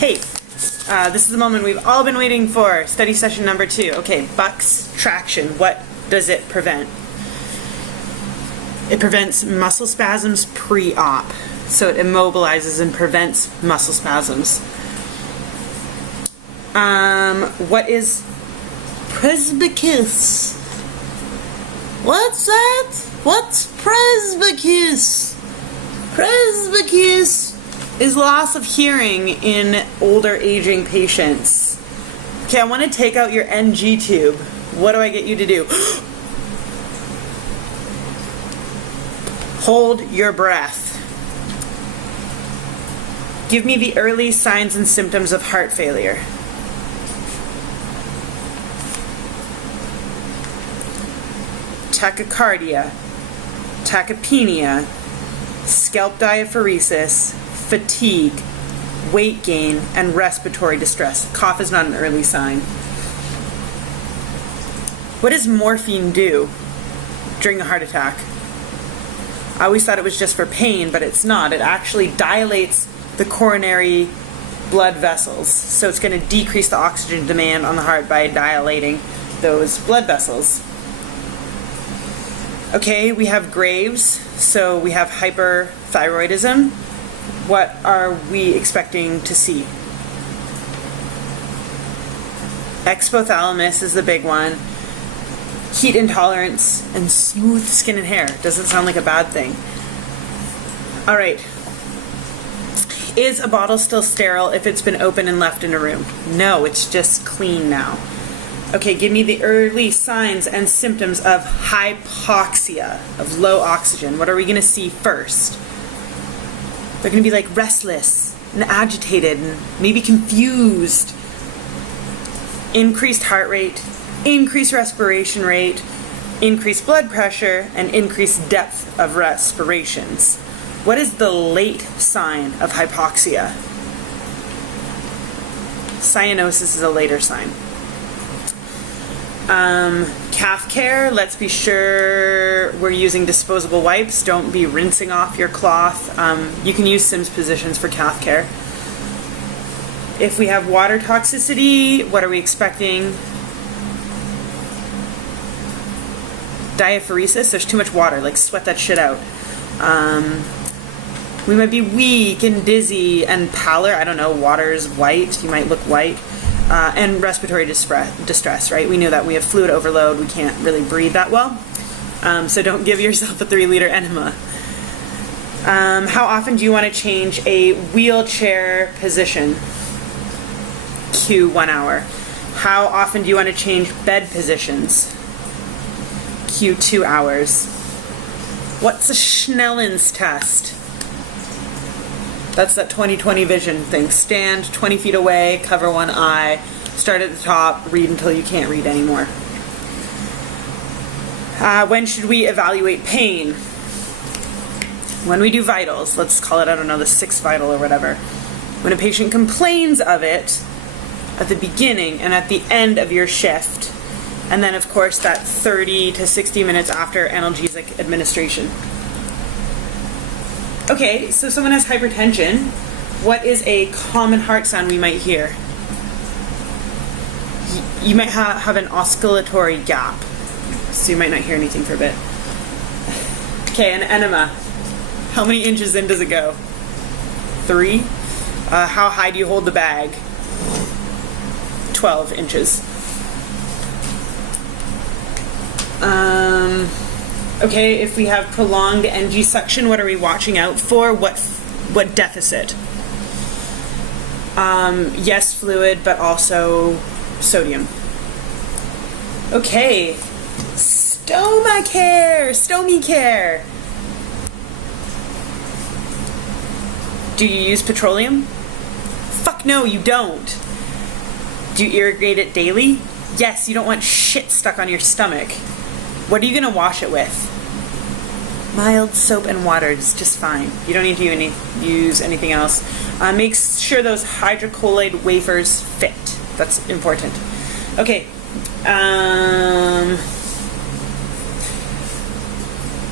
Hey, this is the moment we've all been waiting for. Study session number 2. Okay, Buck's traction. What does it prevent? It prevents muscle spasms pre-op. So it immobilizes and prevents muscle spasms. What is presbycusis? What's that? What's presbycusis? Presbycusis is loss of hearing in older aging patients. Okay, I want to take out your NG tube. What do I get you to do? Hold your breath. Give me the early signs and symptoms of heart failure. Tachycardia, tachypnea, scalp diaphoresis, fatigue, weight gain, and respiratory distress. Cough is not an early sign. What does morphine do during a heart attack? I always thought it was just for pain, but it's not. It actually dilates the coronary blood vessels. So it's going to decrease the oxygen demand on the heart by dilating those blood vessels. Okay, we have Graves, so we have hyperthyroidism. What are we expecting to see? Expothalamus is the big one. Heat intolerance and smooth skin and hair. Doesn't sound like a bad thing. All right. Is a bottle still sterile if it's been open and left in a room? No, it's just clean now. Okay, give me the early signs and symptoms of hypoxia, of low oxygen. What are we going to see first? They're going to be like restless and agitated and maybe confused. Increased heart rate, increased respiration rate, increased blood pressure, and increased depth of respirations. What is the late sign of hypoxia? Cyanosis is a later sign. Calf care, let's be sure we're using disposable wipes. Don't be rinsing off your cloth. You can use Sims positions for calf care. If we have water toxicity, what are we expecting? Diaphoresis, there's too much water, like sweat that shit out. We might be weak and dizzy and pallor. I don't know, water's white, you might look white. And respiratory distress, right? We know that we have fluid overload, we can't really breathe that well. So don't give yourself a 3-liter enema. How often do you want to change a wheelchair position? Q 1 hour. How often do you want to change bed positions? Q 2 hours. What's a Schnellens test? That's that 20/20 vision thing. Stand 20 feet away, cover one eye, start at the top, read until you can't read anymore. When should we evaluate pain? When we do vitals, let's call it, I don't know, the 6th vital or whatever. When a patient complains of it at the beginning and at the end of your shift, and then of course that 30 to 60 minutes after analgesic administration. Okay, so someone has hypertension. What is a common heart sound we might hear? You might have an oscillatory gap, so you might not hear anything for a bit. Okay, an enema. How many inches in does it go? 3? How high do you hold the bag? 12 inches. Okay, if we have prolonged NG suction, what are we watching out for? What deficit? Yes, fluid, but also sodium. Okay, stoma care, stomy care. Do you use petroleum? Fuck no, you don't. Do you irrigate it daily? Yes, you don't want shit stuck on your stomach. What are you going to wash it with? Mild soap and water is just fine. You don't need to use anything else. Make sure those hydrocolloid wafers fit. That's important. Okay.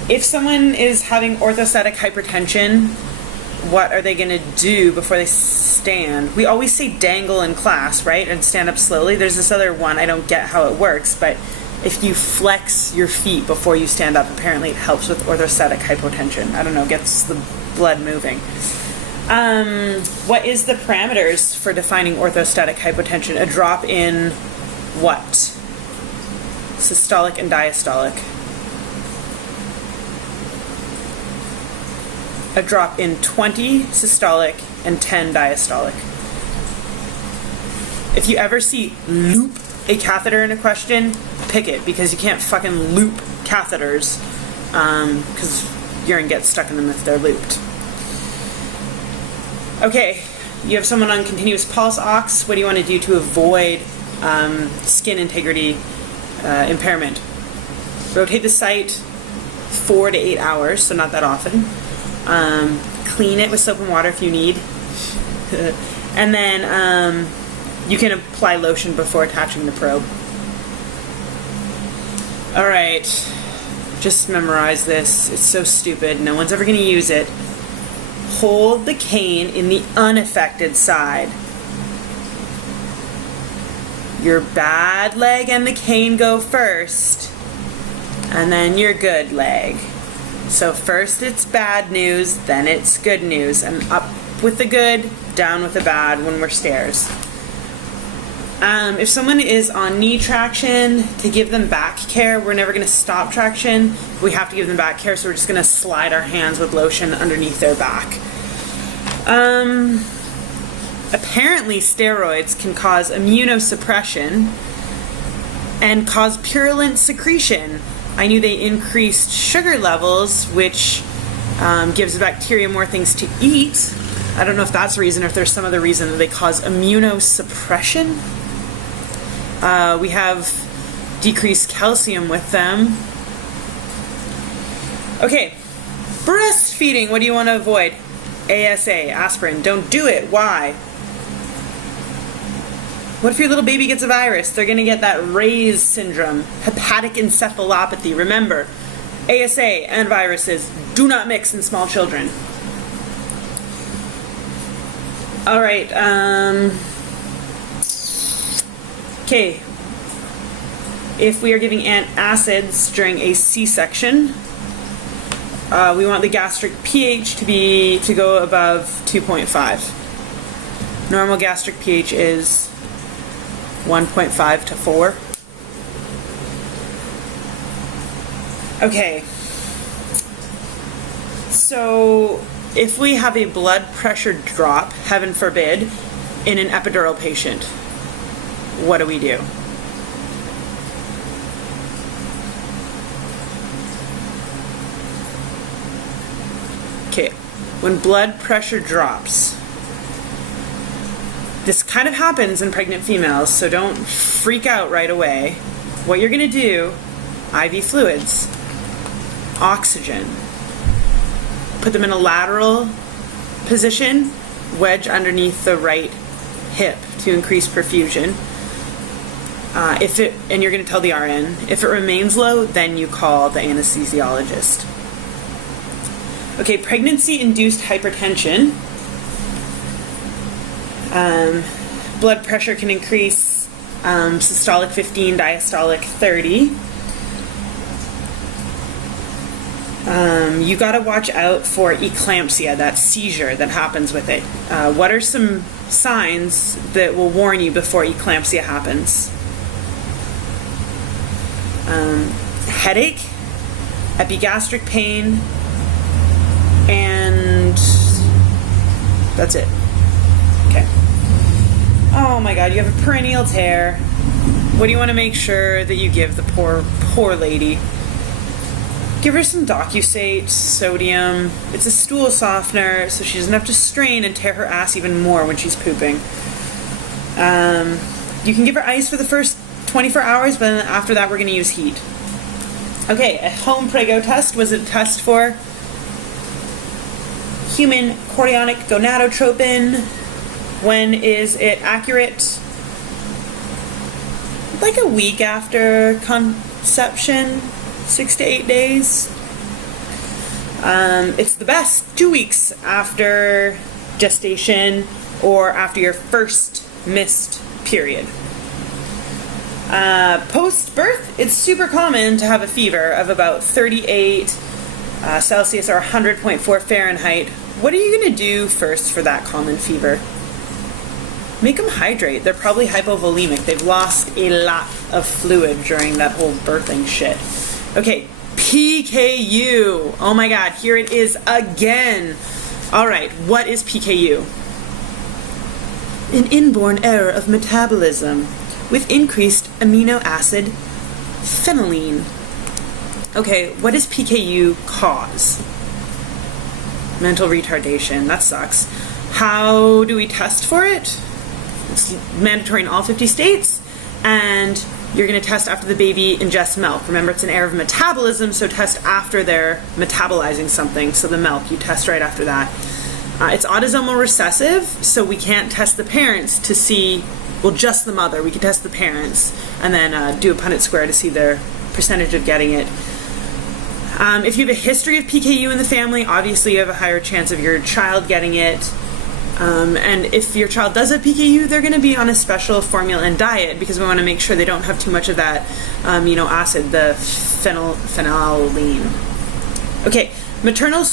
If someone is having orthostatic hypertension, what are they going to do before they stand? We always say dangle in class, right? And stand up slowly. There's this other one, I don't get how it works, but if you flex your feet before you stand up, apparently it helps with orthostatic hypotension. I don't know, gets the blood moving. What is the parameters for defining orthostatic hypotension? A drop in what? Systolic and diastolic. A drop in 20 systolic and 10 diastolic. If you ever see loop a catheter in a question, pick it, because you can't fucking loop catheters, because urine gets stuck in them if they're looped. Okay, you have someone on continuous pulse ox. What do you want to do to avoid skin integrity impairment? Rotate the site 4 to 8 hours, so not that often. Clean it with soap and water if you need. And then you can apply lotion before attaching the probe. Alright, just memorize this. It's so stupid. No one's ever going to use it. Hold the cane in the unaffected side. Your bad leg and the cane go first, and then your good leg. So first it's bad news, then it's good news, and up with the good, down with the bad when we're stairs. If someone is on knee traction, to give them back care, we're never going to stop traction. We have to give them back care, so we're just going to slide our hands with lotion underneath their back. Apparently steroids can cause immunosuppression and cause purulent secretion. I knew they increased sugar levels, which gives the bacteria more things to eat. I don't know if that's the reason, or if there's some other reason that they cause immunosuppression. We have decreased calcium with them. Okay, breastfeeding, what do you want to avoid? ASA, aspirin, don't do it. Why? What if your little baby gets a virus? They're going to get that Ray's syndrome, hepatic encephalopathy. Remember, ASA and viruses do not mix in small children. All right. Okay. If we are giving antacids during a C-section, we want the gastric pH to go above 2.5. Normal gastric pH is 1.5 to 4. Okay. So if we have a blood pressure drop, heaven forbid, in an epidural patient, what do we do? Okay, when blood pressure drops, this kind of happens in pregnant females, so don't freak out right away. What you're going to do, IV fluids, oxygen, put them in a lateral position, wedge underneath the right hip to increase perfusion. And you're going to tell the RN. If it remains low, then you call the anesthesiologist. Okay, pregnancy-induced hypertension. Blood pressure can increase, systolic 15, diastolic 30. You got to watch out for eclampsia, that seizure that happens with it. What are some signs that will warn you before eclampsia happens? Headache, epigastric pain, and that's it. Okay. Oh my God, you have a perineal tear. What do you want to make sure that you give the poor lady? Give her some Docusate, sodium. It's a stool softener, so she doesn't have to strain and tear her ass even more when she's pooping. You can give her ice for the first 24 hours, but then after that we're going to use heat. Okay, a home Prego test was a test for human chorionic gonadotropin. When is it accurate? Like a week after conception, 6 to 8 days. It's the best 2 weeks after gestation or after your first missed period. Post-birth, it's super common to have a fever of about 38 Celsius or 100.4 Fahrenheit. What are you going to do first for that common fever? Make them hydrate. They're probably hypovolemic. They've lost a lot of fluid during that whole birthing shit. Okay, PKU. Oh my god, here it is again. Alright, what is PKU? An inborn error of metabolism with increased amino acid phenylalanine. Okay, what does PKU cause? Mental retardation. That sucks. How do we test for it? It's mandatory in all 50 states, and you're going to test after the baby ingests milk. Remember, it's an error of metabolism, so test after they're metabolizing something. So the milk, you test right after that. It's autosomal recessive, so we can't test the parents to see, well, just the mother. We can test the parents and then do a Punnett square to see their percentage of getting it. If you have a history of PKU in the family, obviously you have a higher chance of your child getting it. And if your child does have PKU, they're going to be on a special formula and diet because we want to make sure they don't have too much of that amino acid, the phenylalanine. Okay, maternal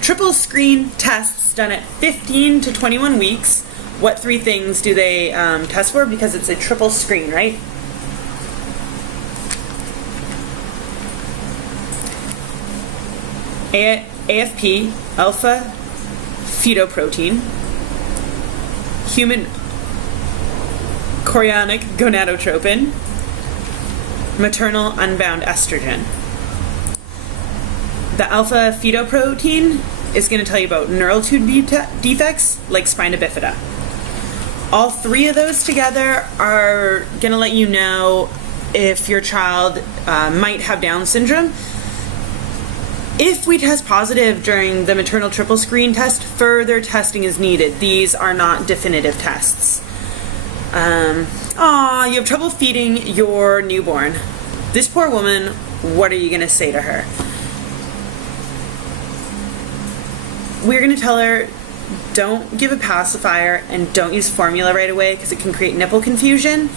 triple screen tests done at 15 to 21 weeks. What 3 things do they test for? Because it's a triple screen, right? AFP, alpha fetoprotein, human chorionic gonadotropin, maternal unbound estrogen. The alpha fetoprotein is going to tell you about neural tube defects like spina bifida. All 3 of those together are going to let you know if your child might have Down syndrome. If we test positive during the maternal triple screen test, further testing is needed. These are not definitive tests. You have trouble feeding your newborn. This poor woman, what are you going to say to her? We're going to tell her, don't give a pacifier and don't use formula right away because it can create nipple confusion.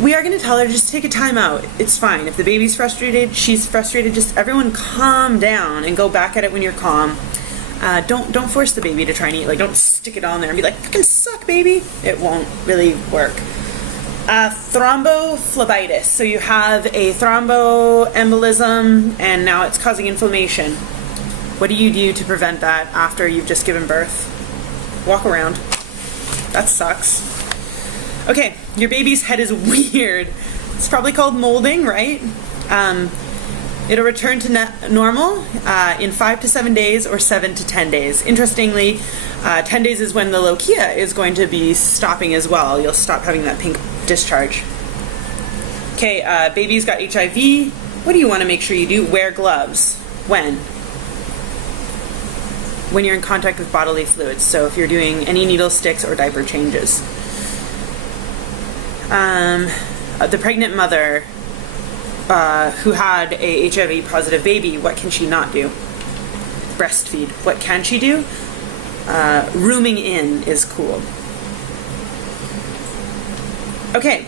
We are going to tell her just take a time out. It's fine. If the baby's frustrated, she's frustrated. Just everyone calm down and go back at it when you're calm. Don't force the baby to try and eat. Like, don't stick it on there and be like, fucking suck, baby. It won't really work. Thrombophlebitis. So you have a thromboembolism and now it's causing inflammation. What do you do to prevent that after you've just given birth? Walk around. That sucks. Okay, your baby's head is weird. It's probably called molding, right? It'll return to normal in 5 to 7 days or 7 to 10 days. Interestingly, 10 days is when the lochia is going to be stopping as well. You'll stop having that pink discharge. Okay, baby's got HIV. What do you want to make sure you do? Wear gloves. When? When you're in contact with bodily fluids. So if you're doing any needle sticks or diaper changes. The pregnant mother who had a HIV positive baby, what can she not do? Breastfeed. What can she do? Rooming in is cool. Okay,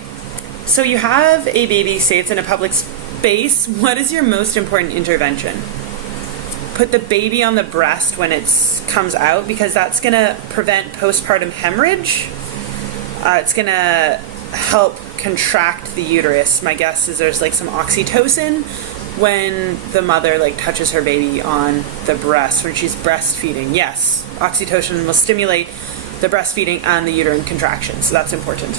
so you have a baby, say it's in a public space. What is your most important intervention? Put the baby on the breast when it comes out because that's going to prevent postpartum hemorrhage. It's going to help contract the uterus. My guess is there's like some oxytocin when the mother like touches her baby on the breast when she's breastfeeding. Yes, oxytocin will stimulate the breastfeeding and the uterine contraction, so that's important.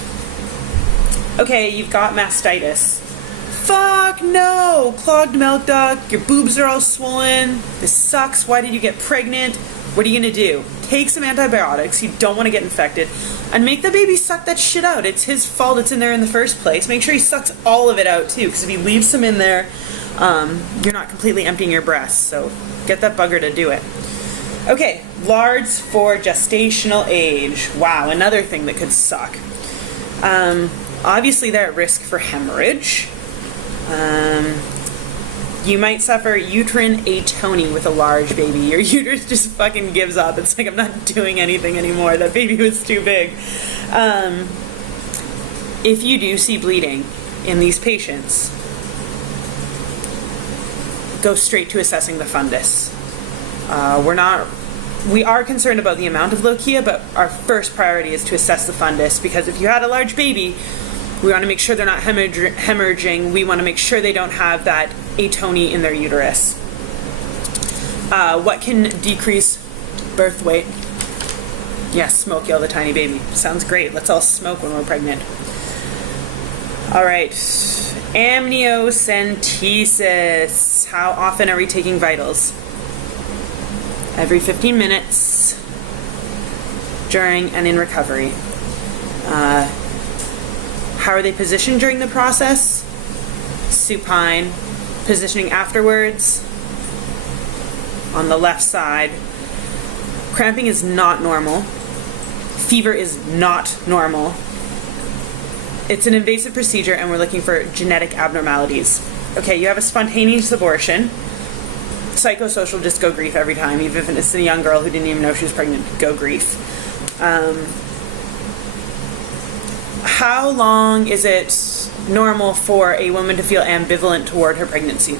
Okay, you've got mastitis. Fuck no! Clogged milk duct, your boobs are all swollen, this sucks, why did you get pregnant? What are you gonna do? Take some antibiotics, you don't want to get infected, and make the baby suck that shit out. It's his fault it's in there in the first place. Make sure he sucks all of it out too, because if he leaves some in there, you're not completely emptying your breasts, so get that bugger to do it. Okay, LARDs for gestational age. Wow, another thing that could suck. Obviously they're at risk for hemorrhage. You might suffer uterine atony with a large baby. Your uterus just fucking gives up. It's like, I'm not doing anything anymore. That baby was too big. If you do see bleeding in these patients, go straight to assessing the fundus. We are concerned about the amount of lochia, but our first priority is to assess the fundus, because if you had a large baby, we want to make sure they're not hemorrhaging. We want to make sure they don't have that atony in their uterus. What can decrease birth weight? Yes, smoke, yell the tiny baby. Sounds great. Let's all smoke when we're pregnant. All right. Amniocentesis. How often are we taking vitals? Every 15 minutes during and in recovery. How are they positioned during the process? Supine. Positioning afterwards. On the left side. Cramping is not normal. Fever is not normal. It's an invasive procedure and we're looking for genetic abnormalities. Okay, you have a spontaneous abortion. Psychosocial, just go grief every time, even if it's a young girl who didn't even know she was pregnant, go grief. How long is it normal for a woman to feel ambivalent toward her pregnancy?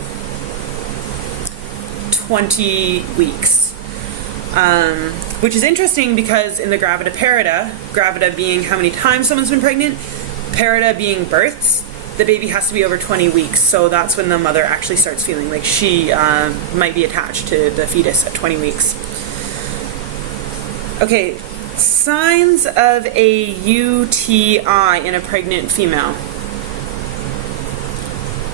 20 weeks. Which is interesting because in the gravida parida, gravida being how many times someone's been pregnant, parida being births, the baby has to be over 20 weeks, so that's when the mother actually starts feeling like she might be attached to the fetus at 20 weeks. Okay, signs of a UTI in a pregnant female.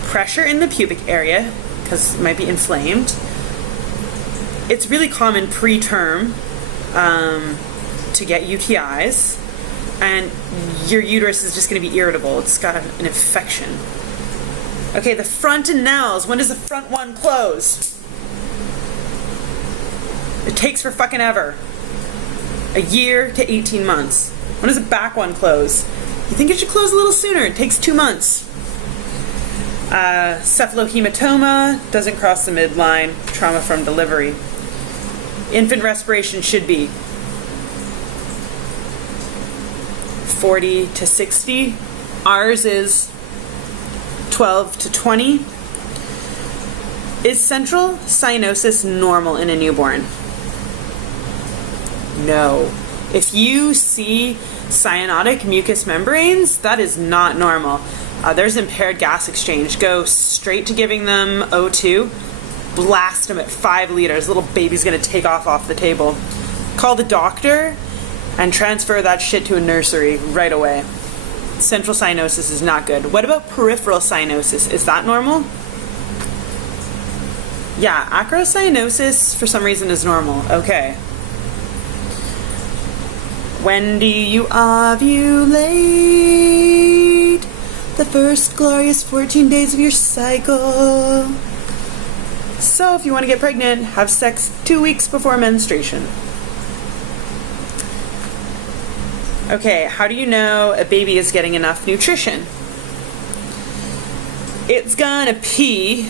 Pressure in the pubic area, because it might be inflamed. It's really common preterm to get UTIs. And your uterus is just going to be irritable. It's got an infection. Okay, the frontanelles. When does the front one close? It takes for fucking ever. A year to 18 months. When does the back one close? You think it should close a little sooner. It takes 2 months. Cephalohematoma doesn't cross the midline. Trauma from delivery. Infant respiration should be 40 to 60. Ours is 12 to 20. Is central cyanosis normal in a newborn? No. If you see cyanotic mucous membranes, that is not normal. There's impaired gas exchange. Go straight to giving them O2. Blast them at 5 liters. Little baby's gonna take off the table. Call the doctor and transfer that shit to a nursery right away. Central cyanosis is not good. What about peripheral cyanosis? Is that normal? Yeah, acrocyanosis for some reason is normal. Okay. When do you ovulate? The first glorious 14 days of your cycle. So if you want to get pregnant, have sex 2 weeks before menstruation. Okay, how do you know a baby is getting enough nutrition? It's gonna pee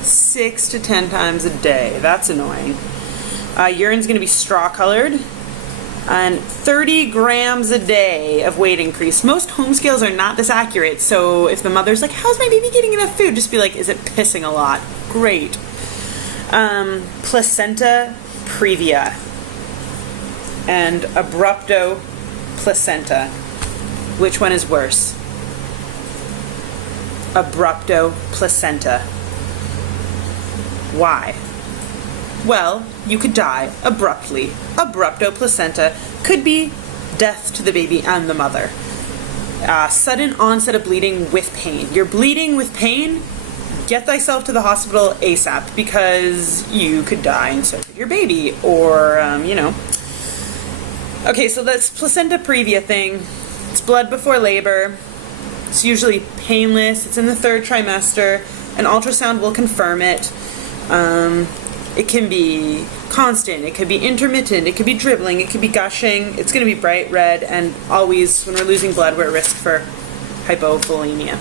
6 to 10 times a day. That's annoying. Urine's gonna be straw colored. And 30 grams a day of weight increase. Most home scales are not this accurate, so if the mother's like, how's my baby getting enough food? Just be like, is it pissing a lot? Great. Placenta previa and abrupto placenta. Which one is worse? Abrupto placenta. Why? Well, you could die abruptly. Abrupto placenta could be death to the baby and the mother. Sudden onset of bleeding with pain. You're bleeding with pain, get thyself to the hospital ASAP because you could die and so could your baby, or, Okay, so that's placenta previa thing. It's blood before labor. It's usually painless. It's in the 3rd trimester. An ultrasound will confirm it. It can be constant, it could be intermittent, it could be dribbling, it could be gushing. It's going to be bright red, and always when we're losing blood, we're at risk for hypovolemia.